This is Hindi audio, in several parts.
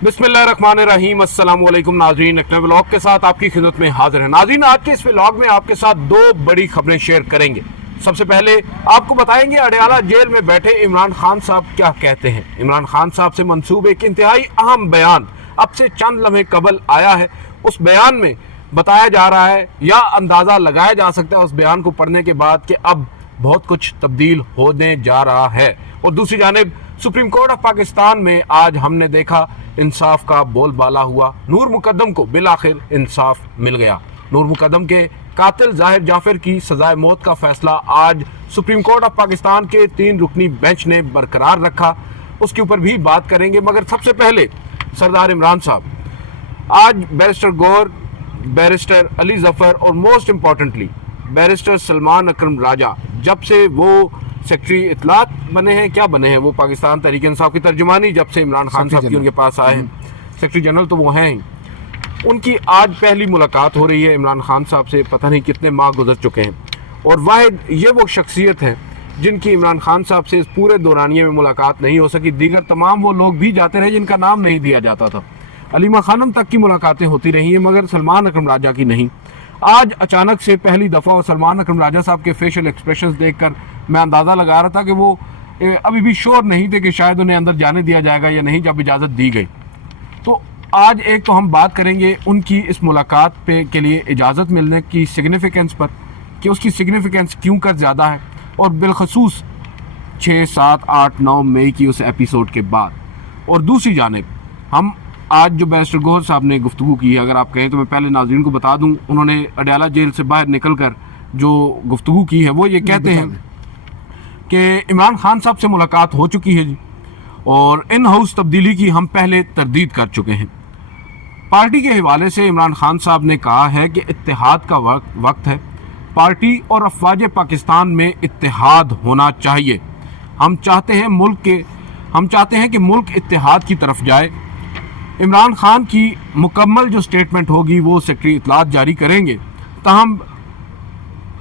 बिस्मिल्लाहिर्रहमानिर्रहीम। अस्सलाम वालेकुम नाज़रीन, एक नए व्लॉग के साथ आपकी खिदमत में हाजिर है। नाज़रीन, आज के इस व्लॉग में आपके साथ दो बड़ी खबरें शेयर करेंगे। सबसे पहले आपको बताएंगे अडयाला जेल में बैठे इमरान खान साहब क्या कहते हैं। इमरान खान साहब से मंसूब एक इंतहाई अहम बयान अब से चंद लम्हे कबल आया है। उस बयान में बताया जा रहा है या अंदाज़ा लगाया जा सकता है उस बयान को पढ़ने के बाद कि अब बहुत कुछ तब्दील होने जा रहा है। और दूसरी जानिब सुप्रीम कोर्ट ऑफ पाकिस्तान में आज हमने देखा इंसाफ का बोलबाला हुआ। नूर मुकद्दम को बिलाखिर इंसाफ मिल गया। नूर मुकद्दम के कातिल जाहिर जाफर की सजाए मौत का फैसला आज सुप्रीम कोर्ट ऑफ पाकिस्तान के 3 रुकनी बेंच ने बरकरार रखा। उसके ऊपर भी बात करेंगे, मगर सबसे पहले सरदार इमरान साहब, आज बैरिस्टर गौर, बैरिस्टर अली जफर और मोस्ट इम्पॉर्टेंटली बैरिस्टर सलमान अकरम राजा, जब से वो सेक्रेटरी इतलात बने हैं, क्या बने हैं, वो पाकिस्तान तहरीक इंसाफ की तर्जुमानी जब से इमरान खान साहब की उनके पास आए हैं, सेक्रेटरी जनरल तो वो हैं ही, उनकी आज पहली मुलाकात हो रही है इमरान खान साहब से। पता नहीं कितने माह गुजर चुके हैं और वाहिद ये वो शख्सियत है जिनकी इमरान खान साहब से इस पूरे दौरानिए में मुलाकात नहीं हो सकी। दीगर तमाम वो लोग भी जाते रहे जिनका नाम नहीं दिया जाता था। अलीमा खानम तक की मुलाकातें होती रही हैं, मगर सलमान अकरम राजा की नहीं। आज अचानक से पहली दफ़ा सलमान अकरम राजा साहब के फेशियल एक्सप्रेशंस देखकर मैं अंदाज़ा लगा रहा था कि वो अभी भी श्योर नहीं थे कि शायद उन्हें अंदर जाने दिया जाएगा या नहीं जब इजाज़त दी गई। तो आज एक तो हम बात करेंगे उनकी इस मुलाकात पे के लिए इजाज़त मिलने की सिग्निफिकेंस पर, कि उसकी सिग्निफिकेंस क्यों कर ज़्यादा है, और बिलखसूस 6, 7, 8, 9 मई की उस एपिसोड के बाद। और दूसरी जानिब हम आज जो बैरिस्टर गौहर साहब ने गुफ्तगू की है, अगर आप कहें तो मैं पहले नाज़रीन को बता दूं, उन्होंने अडयाला जेल से बाहर निकल कर जो गुफ्तगू की है वो ये कहते हैं कि इमरान खान साहब से मुलाकात हो चुकी है जी, और इन हाउस तब्दीली की हम पहले तरदीद कर चुके हैं। पार्टी के हवाले से इमरान खान साहब ने कहा है कि इत्तेहाद का वक्त है। पार्टी और अफवाज पाकिस्तान में इत्तेहाद होना चाहिए। हम चाहते हैं कि मुल्क इत्तेहाद की तरफ जाए। इमरान खान की मुकम्मल जो स्टेटमेंट होगी वो सेक्रेटरी इतलात जारी करेंगे। ताहम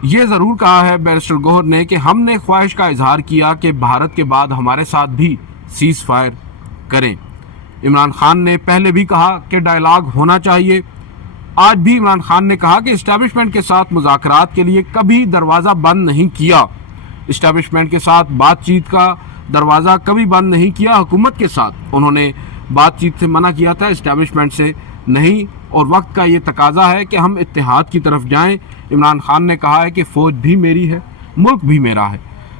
ये ज़रूर कहा है बैरिस्टर गौहर ने कि हमने ख्वाहिश का इजहार किया कि भारत के बाद हमारे साथ भी सीज़ फायर करें। इमरान खान ने पहले भी कहा कि डायलॉग होना चाहिए। आज भी इमरान खान ने कहा कि इस्टेब्लिशमेंट के साथ मुज़ाकरात के लिए कभी दरवाज़ा बंद नहीं किया। इस्टेब्लिशमेंट के साथ बातचीत का दरवाज़ा कभी बंद नहीं किया। हुकूमत के साथ उन्होंने बातचीत से मना किया था, इस्टेब्लिशमेंट से नहीं, और वक्त का ये तकाजा है कि हम इत्तेहाद की तरफ जाएं। इमरान खान ने कहा है कि फ़ौज भी मेरी है, मुल्क भी मेरा है।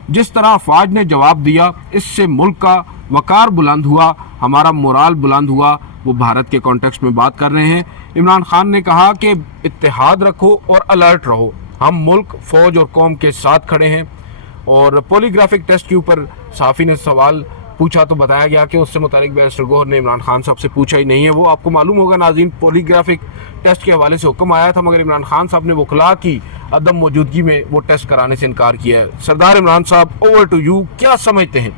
जिस तरह अफवाज ने जवाब दिया, इससे मुल्क का वकार बुलंद हुआ, हमारा मोराल बुलंद हुआ। वो भारत के कॉन्टेक्स्ट में बात कर रहे हैं। इमरान खान ने कहा कि इत्तेहाद रखो और अलर्ट रहो, हम मुल्क, फ़ौज और कौम के साथ खड़े हैं। और पॉलीग्राफिक टेस्ट के ऊपर साफ़ी ने सवाल पूछा तो बताया गया कि उससे मुतालिक बैरिस्टर गौहर ने इमरान खान साहब से पूछा ही नहीं है। वो आपको मालूम होगा नाज़रीन, पॉलीग्राफिक टेस्ट के हवाले से हुक्म आया था, मगर इमरान खान साहब ने वकला की अदम मौजूदगी में वो टेस्ट कराने से इनकार किया है। सरदार इमरान साहब, ओवर टू यू। क्या समझते हैं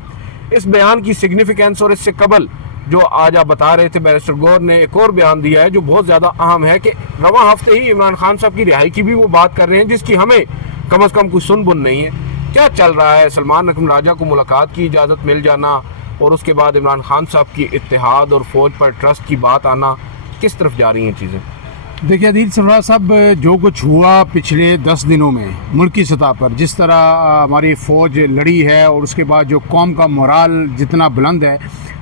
इस बयान की सिग्निफिकेंस? और इससे कबल जो आज आप बता रहे थे, बैरिस्टर गौहर ने एक और बयान दिया है जो बहुत ज़्यादा अहम है, कि रवां हफ्ते ही इमरान खान साहब की रिहाई की भी वो बात कर रहे हैं, जिसकी हमें कम अज़ कम कुछ सुन बुन नहीं है। क्या चल रहा है? सलमान अकरम राजा को मुलाकात की इजाज़त मिल जाना और उसके बाद इमरान खान साहब की इत्तेहाद और फ़ौज पर ट्रस्ट की बात आना, किस तरफ जा रही हैं चीज़ें? देखिए अदील सरफराज साहब, जो कुछ हुआ पिछले 10 दिनों में मुल्क की सतह पर, जिस तरह हमारी फ़ौज लड़ी है और उसके बाद जो कौम का मोराल जितना बुलंद है,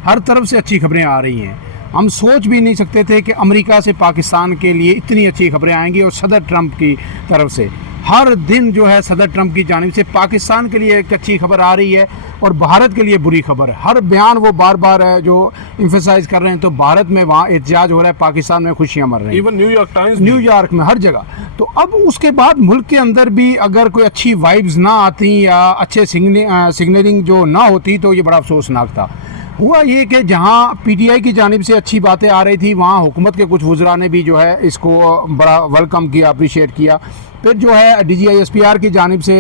हर तरफ से अच्छी खबरें आ रही हैं। हम सोच भी नहीं सकते थे कि अमेरिका से पाकिस्तान के लिए इतनी अच्छी खबरें आएंगी, और सदर ट्रंप की तरफ से हर दिन जो है सदर ट्रंप की जानिब से पाकिस्तान के लिए एक अच्छी खबर आ रही है और भारत के लिए बुरी खबर। हर बयान वो बार बार है जो इम्फेसाइज कर रहे हैं, तो भारत में वहाँ एहतजाज हो रहा है, पाकिस्तान में खुशियाँ मर रही हैं, इवन न्यूयॉर्क टाइम्स, न्यूयॉर्क में, हर जगह। तो अब उसके बाद मुल्क के अंदर भी अगर कोई अच्छी वाइब्स ना आती या अच्छे सिग्नलिंग जो ना होती, तो ये बड़ा अफसोसनाक था। हुआ ये कि जहाँ पीटीआई की जानिब से अच्छी बातें आ रही थी, वहाँ हुकूमत के कुछ वज़रा ने भी जो है इसको बड़ा वेलकम किया, अप्रिशिएट किया। फिर जो है DGI-SPR की जानिब से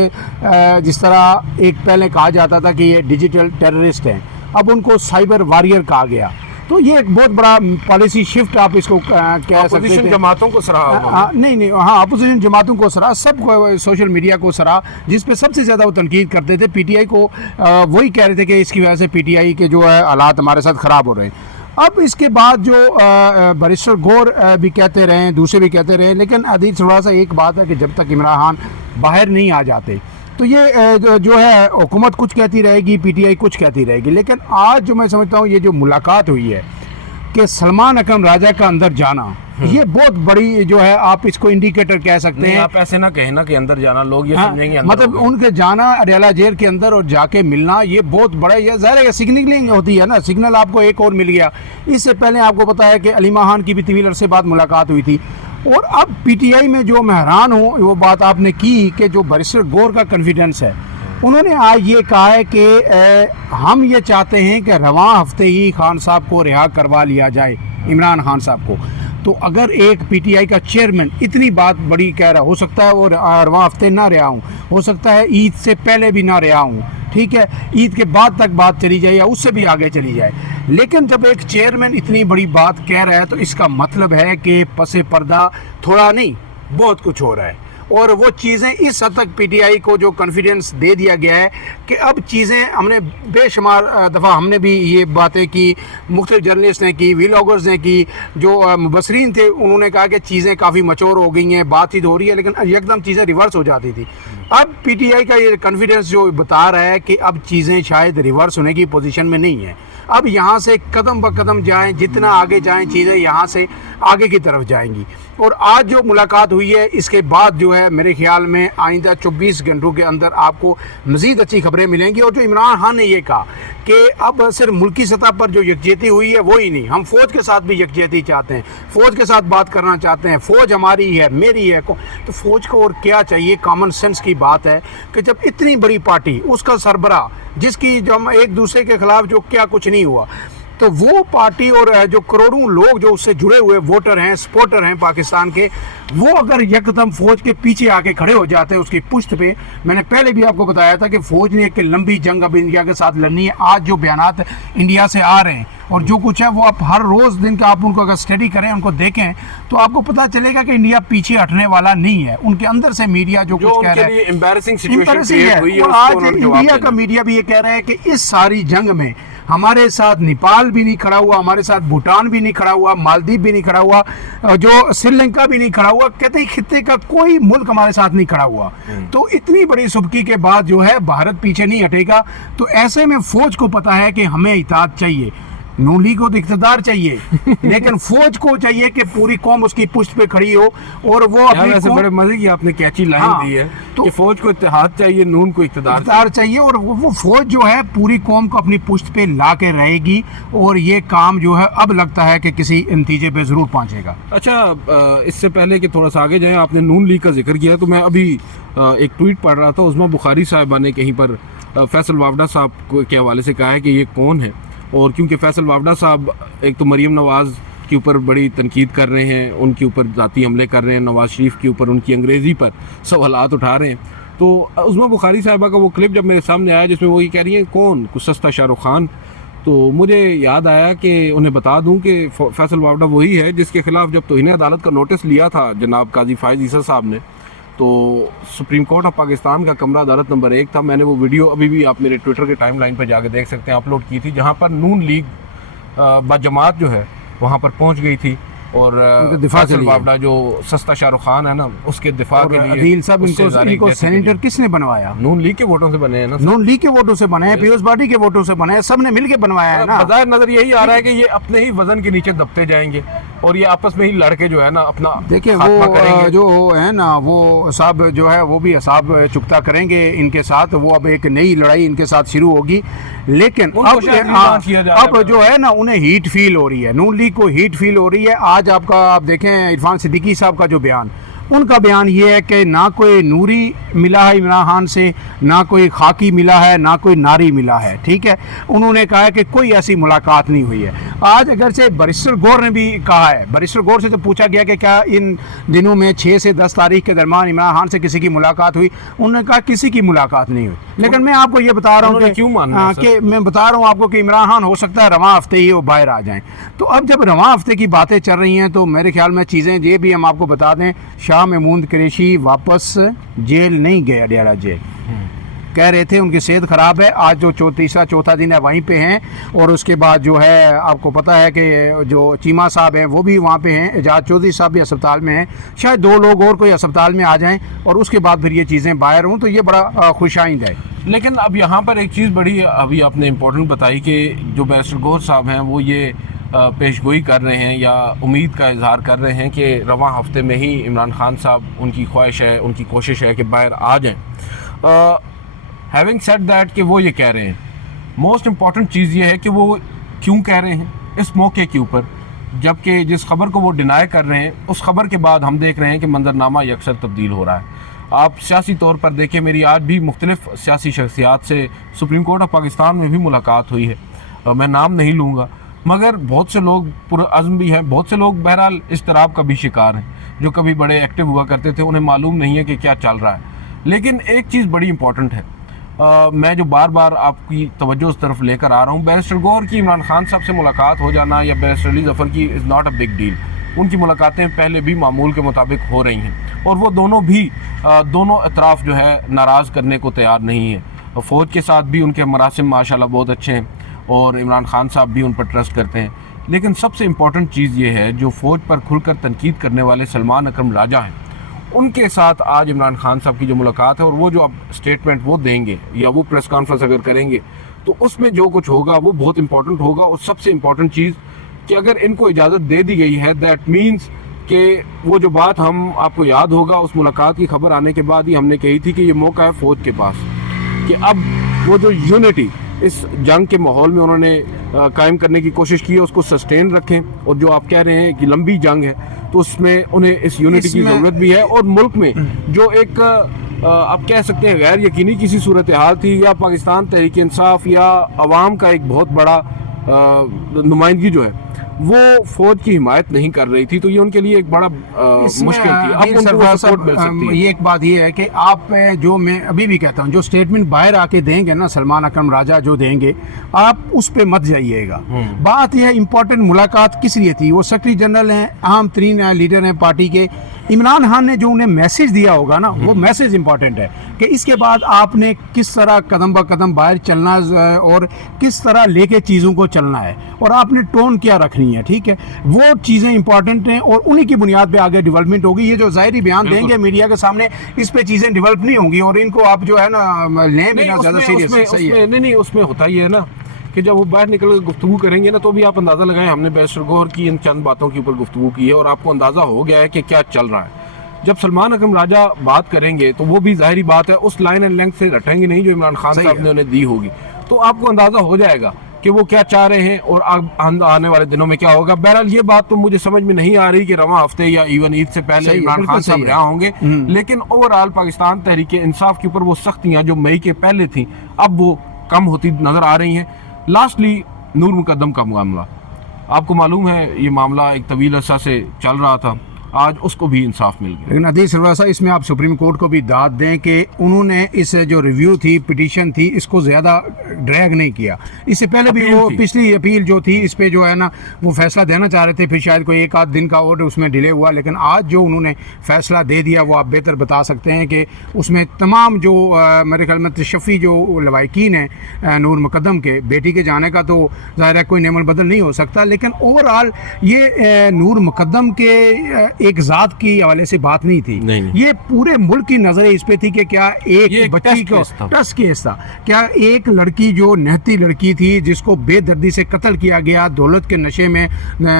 जिस तरह एक पहले कहा जाता था कि ये डिजिटल टेररिस्ट हैं, अब उनको साइबर वॉरियर कहा गया। तो ये एक बहुत बड़ा पॉलिसी शिफ्ट आप इसको कह सकते हैं। जमातों को सराहा, नहीं, हाँ, अपोजिशन जमातों को सराहा, सब सोशल मीडिया को सराहा, जिस पे सबसे ज़्यादा वो तनकीद करते थे। पीटीआई को वही कह रहे थे कि इसकी वजह से पीटीआई के जो है हालात हमारे साथ ख़राब हो रहे हैं। अब इसके बाद जो बैरिस्टर गौर भी कहते रहे, दूसरे भी कहते रहे, लेकिन अदील थोड़ा सा एक बात है कि जब तक इमरान खान बाहर नहीं आ जाते तो ये जो है हुकूमत कुछ कहती रहेगी, पीटीआई कुछ कहती रहेगी। लेकिन आज जो मैं समझता हूँ ये जो मुलाकात हुई है कि सलमान अकरम राजा का अंदर जाना, ये बहुत बड़ी जो है आप इसको इंडिकेटर कह सकते हैं। आप ऐसे ना कहें ना कि अंदर जाना, लोग ये समझेंगे अंदर मतलब उनके जाना अडयाला जेल के अंदर और जाके मिलना, ये बहुत बड़ा, ये ज़ाहिर है सिग्नलिंग होती है ना, सिग्नल आपको एक और मिल गया। इससे पहले आपको पता है कि अली माहान की भी तवील अरसे बाद मुलाकात हुई थी। और अब पीटीआई में जो मैं हैरान हूँ वो बात आपने की कि जो बैरिस्टर गौर का कॉन्फिडेंस है, उन्होंने आज ये कहा है कि हम ये चाहते हैं कि रवां हफ्ते ही खान साहब को रिहा करवा लिया जाए, इमरान खान साहब को। तो अगर एक पीटीआई का चेयरमैन इतनी बात बड़ी कह रहा, हो सकता है वो रवां हफ्ते ना रिहा हूँ, हो सकता है ईद से पहले भी ना रिहा हूँ, ठीक है, ईद के बाद तक बात चली जाए या उससे भी आगे चली जाए। लेकिन जब एक चेयरमैन इतनी बड़ी बात कह रहा है तो इसका मतलब है कि पसे पर्दा थोड़ा नहीं बहुत कुछ हो रहा है। और वो चीज़ें इस हद तक पीटीआई को जो कॉन्फिडेंस दे दिया गया है कि अब चीज़ें, हमने बेशुमार दफ़ा हमने भी ये बातें की, मुख्तलिफ जर्नलिस्ट ने की, व्लॉगर्स ने की, जो मुबसरीन थे उन्होंने कहा कि चीज़ें काफ़ी मचोर हो गई हैं, बातचीत हो रही है, लेकिन एकदम चीज़ें रिवर्स हो जाती थी। अब पीटीआई का ये कॉन्फिडेंस जो बता रहा है कि अब चीज़ें शायद रिवर्स होने की पोजीशन में नहीं है। अब यहाँ से कदम ब कदम जाएं, जितना आगे जाएं चीज़ें यहाँ से आगे की तरफ जाएंगी। और आज जो मुलाकात हुई है इसके बाद जो है मेरे ख्याल में आइंदा 24 घंटों के अंदर आपको मज़ीद अच्छी खबरें मिलेंगी। और जो इमरान खान ने ये कहा कि अब सिर्फ मुल्की सतह पर जो यकजहती हुई है वो ही नहीं, हम फ़ौज के साथ भी यकजहती चाहते हैं, फ़ौज के साथ बात करना चाहते हैं, फ़ौज हमारी है, मेरी है। तो फ़ौज को और क्या चाहिए? कॉमन सेंस की बात है कि जब इतनी बड़ी पार्टी, उसका सरबराह, जिसकी जो हम एक दूसरे के खिलाफ जो क्या कुछ नहीं हुआ, तो वो पार्टी और जो करोड़ों लोग जो उससे जुड़े हुए वोटर हैं, सपोर्टर हैं पाकिस्तान के, वो अगर यकदम फ़ौज के पीछे आके खड़े हो जाते हैं उसकी पुश्त पे। मैंने पहले भी आपको बताया था कि फ़ौज ने एक लंबी जंग अब इंडिया के साथ लड़नी है। आज जो बयानात इंडिया से आ रहे हैं और जो कुछ है वो आप हर रोज़ दिन का आप उनको अगर स्टडी करें, उनको देखें, तो आपको पता चलेगा कि इंडिया पीछे हटने वाला नहीं है। उनके अंदर से मीडिया जो कुछ कह रहा है, एम्बैरेसिंग सिचुएशन हुई है। और आज इंडिया का मीडिया भी ये कह रहा है कि इस सारी जंग में हमारे साथ नेपाल भी नहीं खड़ा हुआ, हमारे साथ भूटान भी नहीं खड़ा हुआ, मालदीव भी नहीं खड़ा हुआ, जो श्रीलंका भी नहीं खड़ा हुआ, कहते खित्ते का कोई मुल्क हमारे साथ नहीं खड़ा हुआ। तो इतनी बड़ी सुबकी के बाद जो है भारत पीछे नहीं हटेगा। तो ऐसे में फौज को पता है कि हमें इताअत चाहिए, नून लीग को तो इक़्तिदार चाहिए, लेकिन फौज को चाहिए कि पूरी कौम उसकी पुष्ट पे खड़ी हो। और वो अपनी बड़े मजे की आपने कैची लाइन दी है तो कि फौज को इत्तेहाद चाहिए, नून को इक़्तिदार चाहिए। और वो फौज जो है पूरी कौम को अपनी पुष्ट पे ला के रहेगी और ये काम जो है अब लगता है कि किसी नतीजे पे ज़रूर पहुँचेगा। अच्छा, इससे पहले कि थोड़ा सा आगे जाएँ, आपने नून लीग का जिक्र किया तो मैं अभी एक ट्वीट पढ़ रहा था, उसमें बुखारी साहिबा ने कहीं पर फैसल वावडा साहब के हवाले से कहा है कि ये कौन है। और क्योंकि फैसल वावडा साहब एक तो मरीम नवाज़ के ऊपर बड़ी तनकीद कर रहे हैं, उनके ऊपर ज़ाती हमले कर रहे हैं, नवाज़ शरीफ के ऊपर उनकी अंग्रेज़ी पर सवालात उठा रहे हैं, तो उसमें बुखारी साहिबा का वो क्लिप जब मेरे सामने आया जिसमें वो ये कह रही हैं कौन, कुछ सस्ता शाहरुख खान, तो मुझे याद आया कि उन्हें बता दूं कि फैसल वावडा वही है जिसके खिलाफ जब तौहीन अदालत का नोटिस लिया था जनाब काजी फायज़ ईसा साहब ने, तो सुप्रीम कोर्ट ऑफ पाकिस्तान का कमरा अदालत नंबर 1 था। मैंने वो वीडियो अभी भी आप मेरे ट्विटर के टाइमलाइन पर जाके देख सकते हैं, अपलोड की थी, जहाँ पर नून लीग बजमात जो है वहाँ पर पहुँच गई थी और फैसल वावडा जो सस्ता शाहरुख खान है ना, उसके दिफा के लिए अदील साहब इनको सेनेटर किसने बनवाया? नून लीग के वोटों से बने हैं ना, नून लीग के वोटों से बने हैं, पीपल्स पार्टी के वोटों से बने हैं, सबने मिलके बनवाया है ना। बज़ाहिर नजर यही आ रहा है कि ये अपने ही वजन के नीचे दबते जाएंगे और ये आपस में ही लड़के जो है ना अपना देखिए वो जो है ना वो साहब जो है वो भी हिसाब चुकता करेंगे इनके साथ, वो अब एक नई लड़ाई इनके साथ शुरू होगी। लेकिन अब जो है ना उन्हें हीट फील हो रही है, नून लीग को हीट फील हो रही है। आज आप देखें इरफान सिद्दीकी साहब का जो बयान, उनका बयान ये है कि ना कोई नूरी मिला है इमरान खान से, ना कोई खाकी मिला है, ना कोई नारी मिला है, ठीक है। उन्होंने कहा है कि कोई ऐसी मुलाकात नहीं हुई है। आज अगर से बैरिस्टर गौर ने भी कहा है, बैरिस्टर गौर से तो पूछा गया कि क्या इन दिनों में 6 से 10 तारीख के दरमियान इमरान खान से किसी की मुलाकात हुई, उन्होंने कहा किसी की मुलाकात नहीं हुई। लेकिन मैं आपको ये बता रहा हूँ कि मैं बता रहा हूँ आपको कि इमरान खान हो सकता है रवां हफ्ते ही वो बाहर आ जाएँ। तो अब जब रवां हफ्ते की बातें चल रही हैं तो मेरे ख्याल में चीज़ें ये भी हम आपको बता दें, शाह महमूद कुरैशी वापस जेल नहीं गए, अडयाला जेल। कह रहे थे उनकी सेहत ख़राब है। आज जो तीसरा चौथा दिन है वहीं पे हैं, और उसके बाद जो है आपको पता है कि जो चीमा साहब हैं वो भी वहाँ पे हैं, एजाज चौधरी साहब भी अस्पताल में हैं। शायद 2 लोग और कोई अस्पताल में आ जाएं और उसके बाद फिर ये चीज़ें बाहर हों, तो ये बड़ा खुशाइंद है। लेकिन अब यहाँ पर एक चीज़ बड़ी अभी आपने इम्पोर्टेंट बताई कि जो बैरिस्टर गौहर साहब हैं वो ये पेशगोई कर रहे हैं या उम्मीद का इजहार कर रहे हैं कि रवां हफ्ते में ही इमरान खान साहब, उनकी ख्वाहिश है, उनकी कोशिश है कि बाहर आ जाएं। हैविंग सेड दैट कि वो ये कह रहे हैं, मोस्ट इम्पॉर्टेंट चीज़ ये है कि वो क्यों कह रहे हैं इस मौके के ऊपर, जबकि जिस खबर को वो डिनाई कर रहे हैं उस खबर के बाद हम देख रहे हैं कि मंजरनामा यकसर तब्दील हो रहा है। आप सियासी तौर पर देखें, मेरी आज भी मुख्तलिफ सियासी शख्सियात से सुप्रीम कोर्ट ऑफ पाकिस्तान में भी मुलाकात हुई है, मैं नाम नहीं लूँगा, मगर बहुत से लोग पुरअज़्म भी हैं, बहुत से लोग बहरहाल इज़्तिराब का भी शिकार हैं, जो कभी बड़े एक्टिव हुआ करते थे, उन्हें मालूम नहीं है कि क्या चल रहा है। लेकिन एक चीज़ बड़ी इंपॉर्टेंट है, मैं जो बार बार आपकी तवज्जो उस तरफ लेकर आ रहा हूँ, बैरिस्टर गौहर की इमरान खान साहब से मुलाकात हो जाना या बैरिस्टर अली ज़फ़र की is not a big deal. उनकी मुलाकातें पहले भी मामूल के मुताबिक हो रही हैं और वो दोनों भी दोनों अतराफ़ जो है नाराज़ करने को तैयार नहीं है। फ़ौज के साथ भी उनके मरासिम माशाल्लाह बहुत अच्छे हैं और इमरान खान साहब भी उन पर ट्रस्ट करते हैं। लेकिन सबसे इम्पॉर्टेंट चीज़ ये है, जो फ़ौज पर खुलकर तनकीद करने वाले सलमान अकरम राजा हैं, उनके साथ आज इमरान खान साहब की जो मुलाकात है और वो जो अब स्टेटमेंट वो देंगे या वो प्रेस कॉन्फ्रेंस अगर करेंगे तो उसमें जो कुछ होगा वो बहुत इंपॉर्टेंट होगा। और सबसे इम्पॉर्टेंट चीज़ कि अगर इनको इजाज़त दे दी गई है, दैट मीन्स कि वो जो बात हम आपको याद होगा उस मुलाकात की खबर आने के बाद ही हमने कही थी कि ये मौका है फ़ौज के पास कि अब वो जो यूनिटी इस जंग के माहौल में उन्होंने कायम करने की कोशिश की है उसको सस्टेन रखें। और जो आप कह रहे हैं कि लंबी जंग है तो उसमें उन्हें इस यूनिटी की ज़रूरत भी है। और मुल्क में जो एक आप कह सकते हैं गैर यकीनी किसी सूरत हाल थी, या पाकिस्तान तहरीक इंसाफ या अवाम का एक बहुत बड़ा नुमाइंदगी जो है वो फ़ौज की हिमायत नहीं कर रही थी, तो ये उनके लिए एक बड़ा मुश्किल थी। अब उनको सपोर्ट मिल सकती है। ये एक बात ये है कि आप जो मैं अभी भी कहता हूँ, जो स्टेटमेंट बाहर आके देंगे ना सलमान अकरम राजा जो देंगे, आप उस पे मत जाइएगा। बात यह इम्पोर्टेंट मुलाकात किस लिए थी, वो सेक्रेटरी जनरल हैं, अहम तरीन लीडर हैं पार्टी के, इमरान खान ने जो उन्हें मैसेज दिया होगा ना वो मैसेज इंपॉर्टेंट है कि इसके बाद आपने किस तरह कदम ब कदम बाहर चलना और किस तरह लेके चीज़ों को चलना है और आपने टोन क्या रखनी है। ठीक है, वो चीज़ें इंपॉर्टेंट हैं और उन्हीं की बुनियाद पे आगे डेवलपमेंट होगी। ये जो ज़ाहिरी बयान देंगे मीडिया के सामने, इस पे चीज़ें डेवलप नहीं होंगी और इनको आप जो है ना लें भी ना ज़्यादा सीरियस। सही है, नहीं, उसमें होता ही है ना कि जब वो बाहर निकल कर गुफ्तगू करेंगे ना तो भी आप अंदाज़ा लगाएं, हमने बैरिस्टर गौहर की इन चंद बातों के ऊपर गुफ्तगू की है और आपको अंदाज़ा हो गया है कि क्या चल रहा है। जब सलमान अकरम राजा बात करेंगे तो वो भी जाहिर बात है उस लाइन एंड लेंथ से रटेंगे नहीं जो इमरान खान साहब ने उन्हें दी होगी, तो आपको अंदाज़ा हो जाएगा कि वो क्या चाह रहे हैं और आने वाले दिनों में क्या होगा। बहरहाल ये बात तो मुझे समझ में नहीं आ रही कि रवां हफ्ते या इवन ईद से पहले इमरान खान साहब यहाँ होंगे, लेकिन ओवरऑल पाकिस्तान तहरीक इंसाफ के ऊपर वो सख्तियाँ जो मई के पहले थी अब वो कम होती नज़र आ रही हैं। लास्टली नूर मुकद्दम का मामला, आपको मालूम है ये मामला एक तवील अरसा से चल रहा था, आज उसको भी इंसाफ मिल गया। लेकिन अदीस सरवर साहब, इसमें आप सुप्रीम कोर्ट को भी दाद दें कि उन्होंने इस जो रिव्यू थी, पिटीशन थी, इसको ज़्यादा ड्रैग नहीं किया। इससे पहले भी वो पिछली अपील जो थी इस पे जो है ना वो फैसला देना चाह रहे थे, फिर शायद कोई एक आध दिन का और उसमें डिले हुआ, लेकिन आज जो उन्होंने फैसला दे दिया वो आप बेहतर बता सकते हैं कि उसमें तमाम जो मेरे ख्याल में तशफ़ी जो लवाकिन है नूर मुकद्दम के बेटी के जाने का, तो ज़ाहिर है कोई नेमल बदल नहीं हो सकता, लेकिन ओवरऑल ये नूर मुकद्दम के एक ज़ात की हवाले से बात नहीं थी। नहीं। ये पूरे मुल्क की नजर इस पे थी कि क्या एक बच्ची को टेस्ट केस था, क्या एक लड़की जो नहती लड़की थी जिसको बेदर्दी से कत्ल किया गया, दौलत के नशे में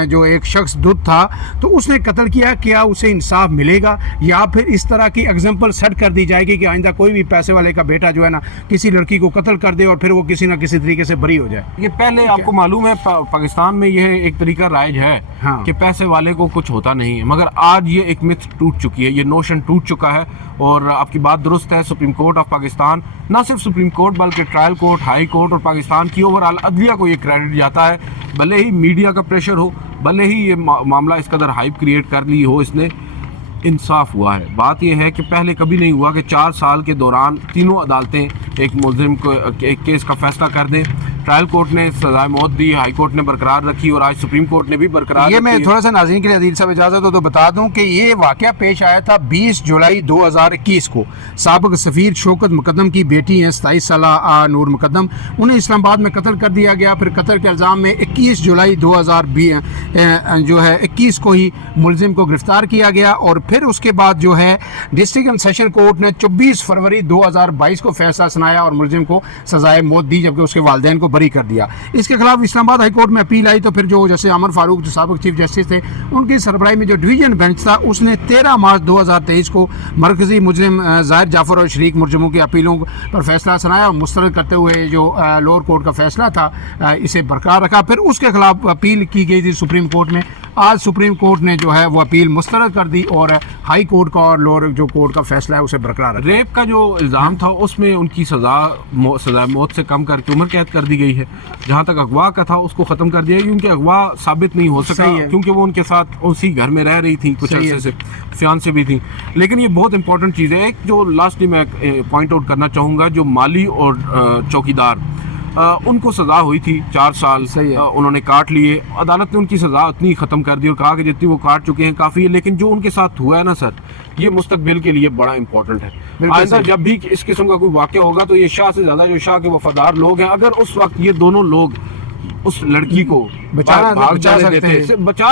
जो एक शख्स दुध था तो उसने कत्ल किया, क्या उसे इंसाफ मिलेगा या फिर इस तरह की एग्जाम्पल सेट कर दी जाएगी कि आइंदा कोई भी पैसे वाले का बेटा जो है ना किसी लड़की को कत्ल कर दे और फिर वो किसी ना किसी तरीके से बरी हो जाए। ये पहले आपको मालूम है पाकिस्तान में यह एक तरीका राइज है कि पैसे वाले को कुछ होता नहीं है, मगर आज ये एक मिथ टूट चुकी है, ये नोशन टूट चुका है। और आपकी बात दुरुस्त है, सुप्रीम कोर्ट ऑफ पाकिस्तान, ना सिर्फ सुप्रीम कोर्ट बल्कि ट्रायल कोर्ट, हाई कोर्ट और पाकिस्तान की ओवरऑल अदलिया को ये क्रेडिट जाता है, भले ही मीडिया का प्रेशर हो, भले ही ये मामला इस कदर हाइप क्रिएट कर ली हो, इसने इंसाफ हुआ है। बात यह है कि पहले कभी नहीं हुआ कि 4 साल के दौरान तीनों अदालतें एक मुलजिम को एक केस का फैसला कर दें। ट्रायल कोर्ट ने सजाए मौत दी, हाई कोर्ट ने बरकरार रखी और आज सुप्रीम कोर्ट ने भी बरकरार ये मैं रखी। थोड़ा सा नाज़रीन के लिए अदील साहब इजाज़त हो तो बता दूं कि ये वाक़या पेश आया था 20 जुलाई 2021 को। साबिक़ सफ़ीर शौकत मुकद्दम की बेटी हैं 27 साला नूर मुकद्दम, उन्हें इस्लामाबाद में कत्ल कर दिया गया। फिर कत्ल के इल्ज़ाम में 21 जुलाई 2021 को ही मुलजिम को गिरफ़्तार किया गया और फिर उसके बाद जो है डिस्ट्रिक्ट एंड सेशन कोर्ट ने 24 फरवरी 2022 को फैसला सुनाया और मुलजिम को सजाए मौत दी, जबकि उसके वालिदैन को बरी कर दिया। इसके खिलाफ इस्लामाबाद हाई कोर्ट में अपील आई तो फिर जो जैसे अमर फारूक जो साबिक़ चीफ जस्टिस थे, उनकी सरबराही में जो डिवीजन बेंच था उसने 13 मार्च 2023 को मरकजी मुजरिम ज़ाहिर जाफ़र और शरीक मुलजिमों की अपीलों पर फैसला सुनाया और मुस्तरद करते हुए जो लोअर कोर्ट का फैसला था इसे बरकरार रखा। फिर उसके खिलाफ अपील की गई थी सुप्रीम कोर्ट में। आज सुप्रीम कोर्ट ने जो है वो अपील मुस्तरद कर दी और हाई कोर्ट का और लोअर जो कोर्ट का फैसला है उसे बरकरार रखा। रेप का जो इल्ज़ाम था उसमें उनकी सज़ा मौत से कम करके उम्र कैद कर दी गई है। जहाँ तक अगवा का था उसको ख़त्म कर दिया क्योंकि अगवा साबित नहीं हो सका, क्योंकि वो उनके साथ उसी घर में रह रही थी कुछ अर्से से, फियांसे भी थी। लेकिन ये बहुत इंपॉर्टेंट चीज़ है। एक जो लास्टली मैं पॉइंट आउट करना चाहूँगा, जो माली और चौकीदार उनको सज़ा हुई थी 4 साल, उन्होंने काट लिए। अदालत ने उनकी सज़ा उतनी ख़त्म कर दी और कहा कि जितनी वो काट चुके हैं काफ़ी है। लेकिन जो उनके साथ हुआ है ना सर, ये मुस्तकबिल के लिए बड़ा इंपॉर्टेंट है। आइंदा जब भी इस किस्म का कोई वाक़या होगा तो ये शाह से ज़्यादा जो शाह के वफादार लोग हैं, अगर उस वक्त ये दोनों लोग उस लड़की को बचा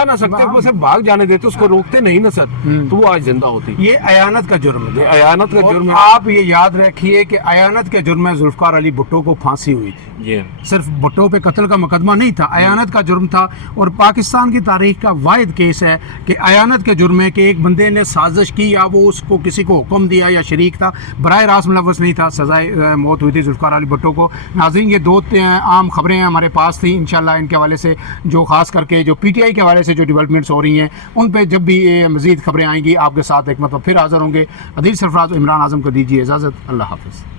ना सकते, वो सिर्फ भाग जाने देते, उसको रोकते नहीं ना सर, तो वो आज जिंदा होती। ये अयानत का जुर्म है, अयानत का जुर्म है। आप ये याद रखिए कि अयानत के जुर्म में जुल्फ़िकार अली भुट्टो को फांसी हुई थी। सिर्फ भुट्टो पे कत्ल का मुकदमा नहीं था, अयानत का जुर्म था। और पाकिस्तान की तारीख का वाहिद केस है कि अयानत के जुर्म है कि एक बंदे ने साजिश की या वो उसको किसी को हुक्म दिया या शरीक था, बराह रास्त मुलव्वस नहीं था, सजाए मौत हुई थी जुल्फ़िकार अली भुट्टो को। नाज़रीन, ये 2 आम खबरें हमारे पास थी। इंशाल्लाह इनके हवाले से जो खास करके जो PTI के हवाले से जो डेवलपमेंट्स हो रही हैं उन पे जब भी मज़ीद खबरें आएंगी आपके साथ एक मतलब फिर हाज़िर होंगे। अदील सरफराज इमरान आज़म को दीजिए इजाज़त। अल्लाह हाफ़िज़।